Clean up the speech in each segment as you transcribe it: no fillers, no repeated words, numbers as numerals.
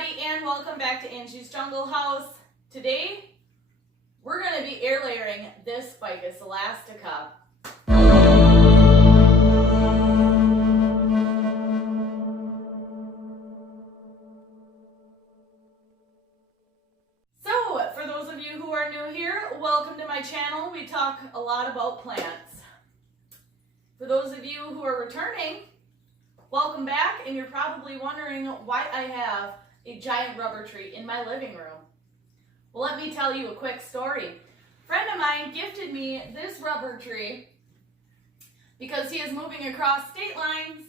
everybody, and welcome back to Angie's Jungle House. Today, we're going to be air layering this ficus elastica. So, for those of you who are new here, welcome to my channel. We talk a lot about plants. For those of you who are returning, welcome back, and you're probably wondering why I have a giant rubber tree in my living room. Well, let me tell you a quick story. A friend of mine gifted me this rubber tree because he is moving across state lines,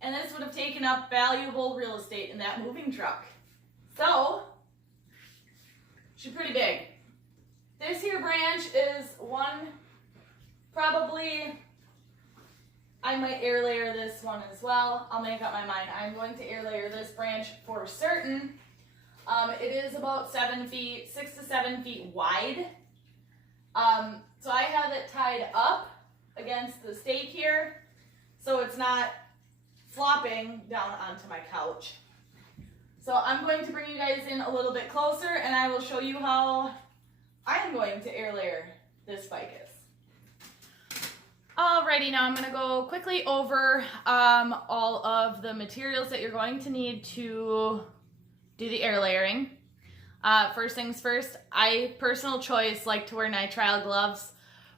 and this would have taken up valuable real estate in that moving truck. So, she's pretty big. This here branch is one, probably, I might air layer this one as well. I'll make up my mind. I'm going to air layer this branch for certain. It is about 6 to 7 feet wide. So I have it tied up against the stake here, so it's not flopping down onto my couch. So I'm going to bring you guys in a little bit closer, and I will show you how I'm going to air layer this ficus. Alrighty, now I'm going to go quickly over all of the materials that you're going to need to do the air layering. First things first, I, personal choice, like to wear nitrile gloves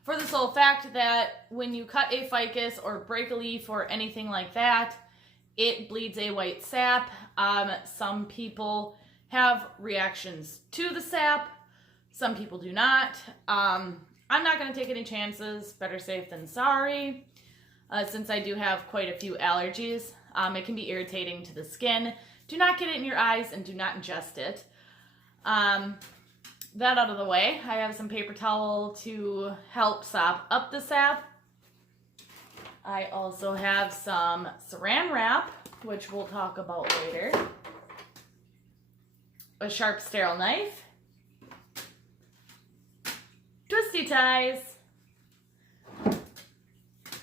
for the sole fact that when you cut a ficus or break a leaf or anything like that, it bleeds a white sap. Some people have reactions to the sap, some people do not. I'm not going to take any chances, better safe than sorry, since I do have quite a few allergies. It can be irritating to the skin. Do not get it in your eyes and do not ingest it. That out of the way, I have some paper towel to help sop up the sap. I also have some saran wrap, which we'll talk about later. A sharp sterile knife. Twisty ties,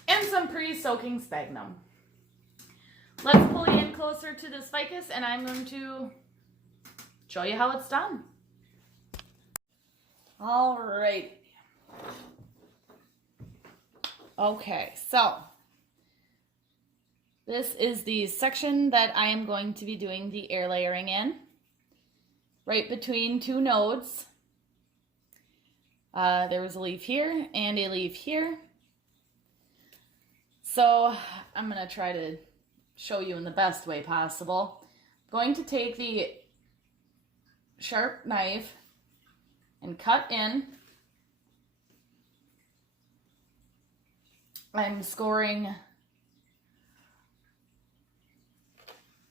and some pre-soaking sphagnum. Let's pull you in closer to this ficus, and I'm going to show you how it's done. All right. Okay, so this is the section that I am going to be doing the air layering in, right between two nodes. There was a leaf here and a leaf here. So I'm going to try to show you in the best way possible. I'm going to take the sharp knife and cut in. I'm scoring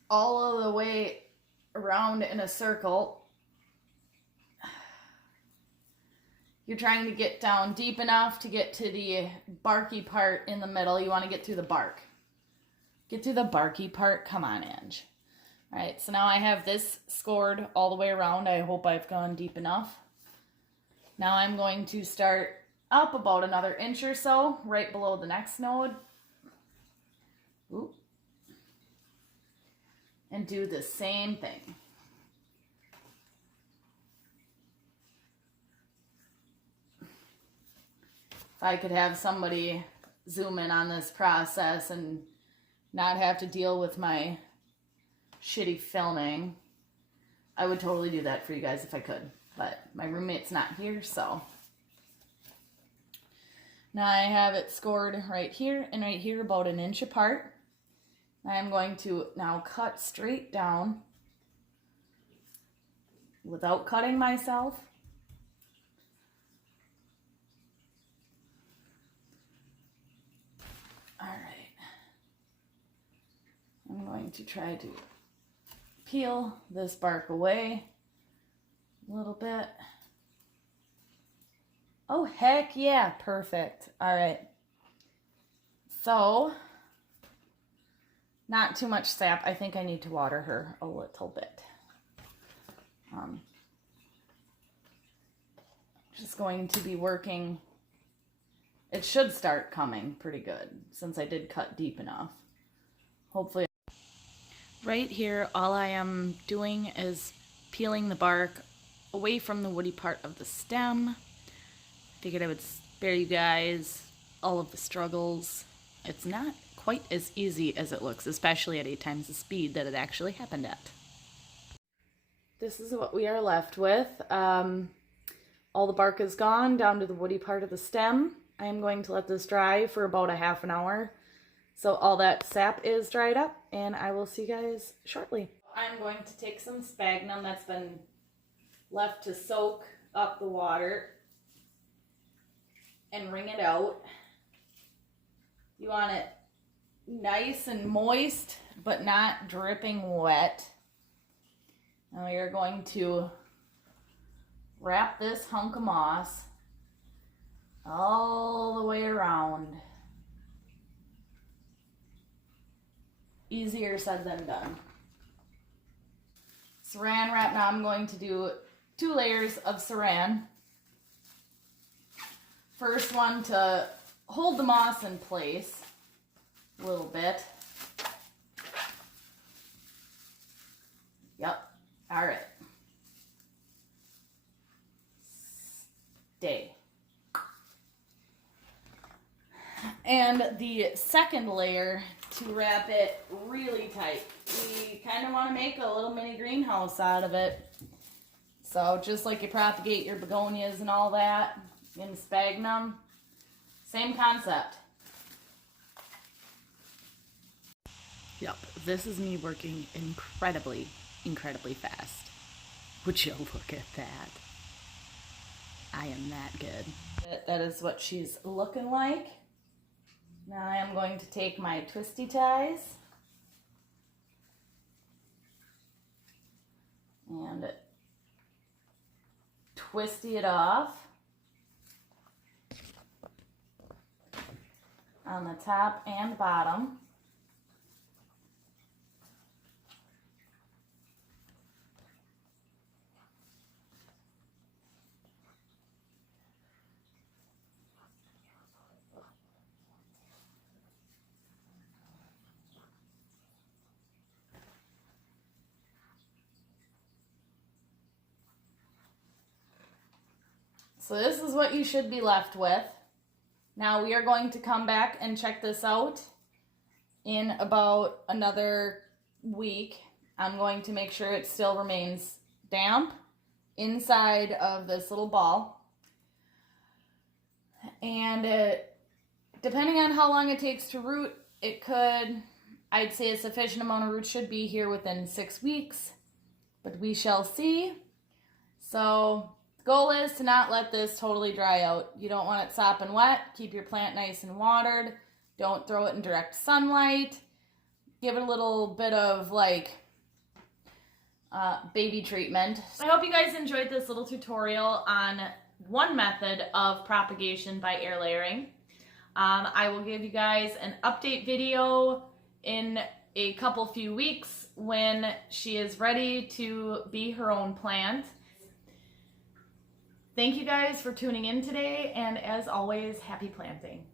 all of the way around in a circle. You're trying to get down deep enough to get to the barky part in the middle. You want to get through the bark. Get through the barky part. Come on, Ange. All right, so now I have this scored all the way around. I hope I've gone deep enough. Now I'm going to start up about another inch or so, right below the next node. Ooh. And do the same thing. If I could have somebody zoom in on this process and not have to deal with my shitty filming, I would totally do that for you guys if I could. But my roommate's not here, so. Now I have it scored right here and right here, about an inch apart. I'm going to now cut straight down without cutting myself. All right, I'm going to try to peel this bark away a little bit. Oh, heck yeah, perfect. All right, so not too much sap. I think I need to water her a little bit. Just going to be working. It should start coming pretty good since I did cut deep enough. Hopefully. Right here, all I am doing is peeling the bark away from the woody part of the stem. Figured I would spare you guys all of the struggles. It's not quite as easy as it looks, especially at 8 times the speed that it actually happened at. This is what we are left with. All the bark is gone down to the woody part of the stem. I am going to let this dry for about a half an hour so all that sap is dried up, and I will see you guys shortly. I'm going to take some sphagnum that's been left to soak up the water and wring it out. You want it nice and moist, but not dripping wet. Now we are going to wrap this hunk of moss all the way around. Easier said than done. Saran wrap, now I'm going to do 2 layers of saran. First one to hold the moss in place a little bit. Yep, all right. Stay. And the second layer to wrap it really tight. We kind of want to make a little mini greenhouse out of it. So just like you propagate your begonias and all that in sphagnum, same concept. Yep, this is me working incredibly fast. Would you look at that? I am that good. That is what she's looking like. Now I am going to take my twisty ties and twisty it off on the top and bottom. So this is what you should be left with. Now we are going to come back and check this out in about another week. I'm going to make sure it still remains damp inside of this little ball. And depending on how long it takes to root, it could, I'd say a sufficient amount of roots should be here within 6 weeks, but we shall see. So goal is to not let this totally dry out. You don't want it sopping wet. Keep your plant nice and watered. Don't throw it in direct sunlight. Give it a little bit of like baby treatment. I hope you guys enjoyed this little tutorial on one method of propagation by air layering. I will give you guys an update video in a few weeks when she is ready to be her own plant. Thank you guys for tuning in today, and as always, happy planting.